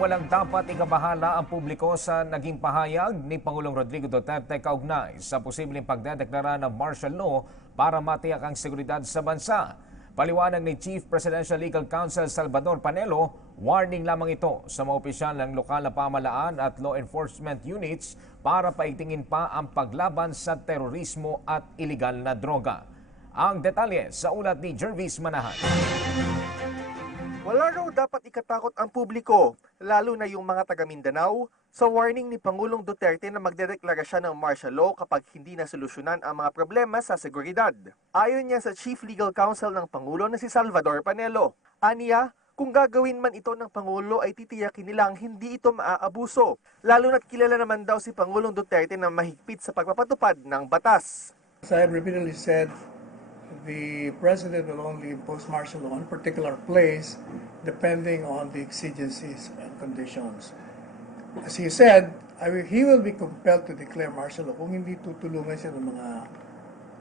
walang dapat ikabahala ang publiko sa naging pahayag ni Pangulong Rodrigo Duterte kaugnay sa posibleng pagdedeklara ng martial law para matiyak ang seguridad sa bansa. Paliwanag ni Chief Presidential Legal Counsel Salvador Panelo, warning lamang ito sa mga opisyal ng lokal na pamahalaan at law enforcement units para paigtingin pa ang paglaban sa terorismo at iligal na droga. Ang detalye sa ulat ni Jervis Manahan. Wala raw dapat ikatakot ang publiko, lalo na yung mga taga Mindanao, sa warning ni Pangulong Duterte na magdedeklara siya ng martial law kapag hindi nasolusyonan ang mga problema sa seguridad. Ayon niya sa Chief Legal Counsel ng Pangulo na si Salvador Panelo. Aniya, kung gagawin man ito ng Pangulo ay titiyakin nilang hindi ito maaabuso, lalo na't kilala naman daw si Pangulong Duterte na mahigpit sa pagpapatupad ng batas. As I have repeatedly said, the President will only impose martial law on a particular place depending on the exigencies and conditions. As he said, he will be compelled to declare martial law kung hindi tutulungan siya ng mga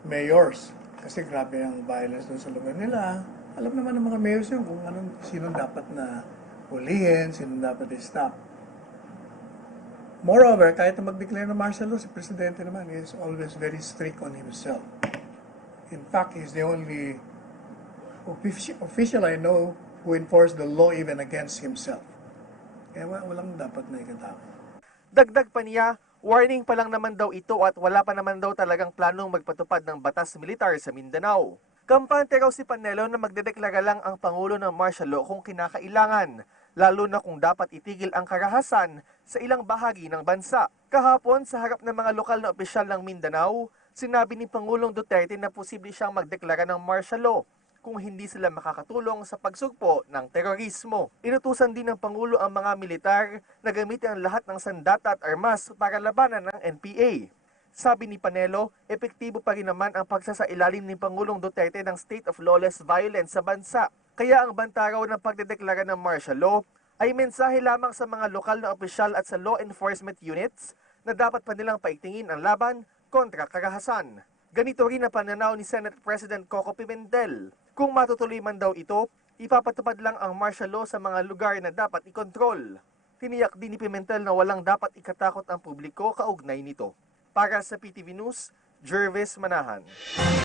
mayors. Kasi grabe ang violence doon sa lugar nila. Alam naman ng mga mayors yun kung sino dapat na hulihin, sino dapat i-stop. Moreover, kahit na mag-declare ng martial law, si Presidente naman is always very strict on himself. In fact, he's the only official I know who enforced the law even against himself. Kaya walang dapat na ikatakot. Dagdag pa niya, warning pa lang naman daw ito at wala pa naman daw talagang planong magpatupad ng batas militar sa Mindanao. Kampante raw si Panelo na magdedeklara lang ang Pangulo ng martial law kung kinakailangan, lalo na kung dapat itigil ang karahasan sa ilang bahagi ng bansa. Kahapon, sa harap ng mga lokal na opisyal ng Mindanao, sinabi ni Pangulong Duterte na posible siyang magdeklara ng martial law kung hindi sila makakatulong sa pagsugpo ng terorismo. Inutusan din ng Pangulo ang mga militar na gamitin ang lahat ng sandata at armas para labanan ng NPA. Sabi ni Panelo, epektibo pa rin naman ang pagsasailalim ni Pangulong Duterte ng state of lawless violence sa bansa. Kaya ang banta raw ng pagdedeklara ng martial law ay mensahe lamang sa mga lokal na opisyal at sa law enforcement units na dapat pa nilang paigtingin ang laban kontra karahasan. Ganito rin ang pananaw ni Senate President Coco Pimentel. Kung matutuloy man daw ito, ipapatupad lang ang martial law sa mga lugar na dapat ikontrol. Tiniyak din ni Pimentel na walang dapat ikatakot ang publiko kaugnay nito. Para sa PTV News, Jervis Manahan.